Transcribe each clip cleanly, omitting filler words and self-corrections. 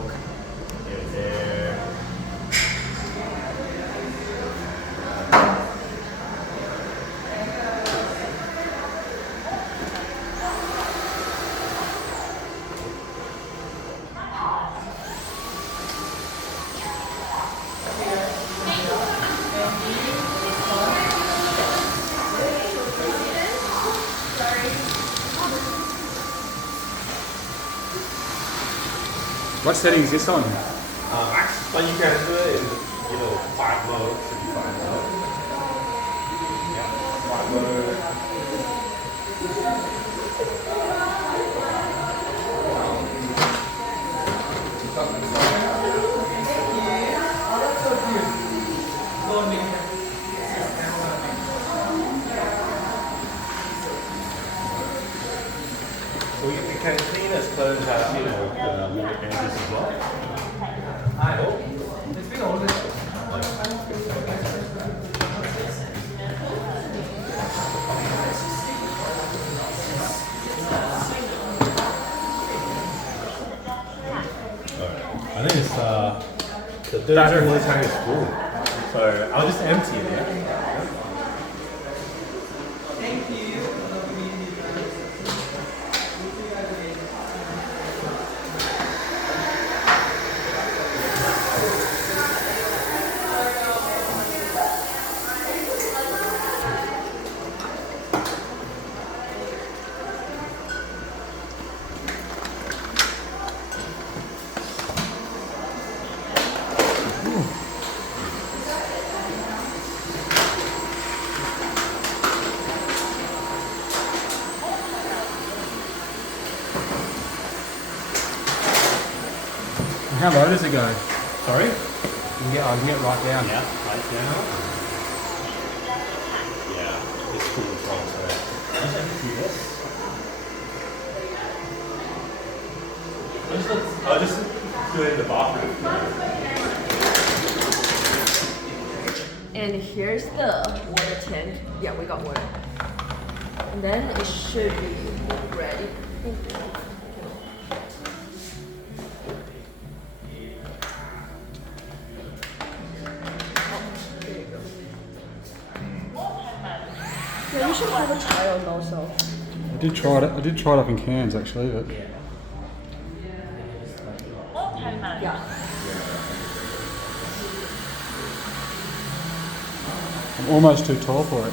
milk. There. What setting is this on? Max, but you can do it in, 5 modes if you find out. Yeah, 5 mode. So you can clean as close as the edges as well. I hope. I think it's The batter one time is full. so I'll just empty it. Yeah? How low does it go? Sorry? I can get right down. Yeah, right down. Yeah, it's cool from so. I'll just do this. I'll just do it in the bathroom. And here's the water tank. Yeah, we got water. And then it should be ready. Yeah, you should have a try on also. I did try it. I did try it up in cans actually, but Yeah. I'm almost too tall for it.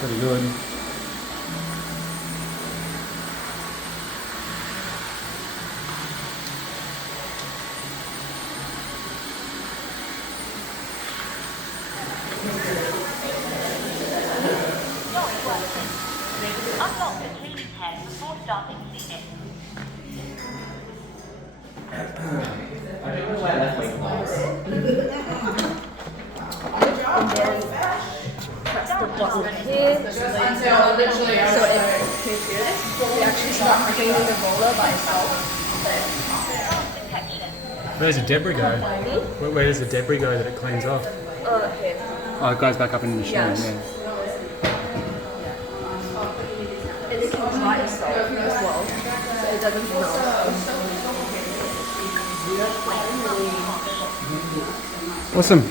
Pretty good. Unlock the cleaning pen before starting cleaning. I don't know why I left my glass. And then press the button here. So it actually start cleaning the roller by itself. Where does the debris go? Where does the debris go that it cleans off? Here. Oh, it goes back up in the machine. Yes. Yeah. And it can dry itself as well. So it doesn't smell. Awesome.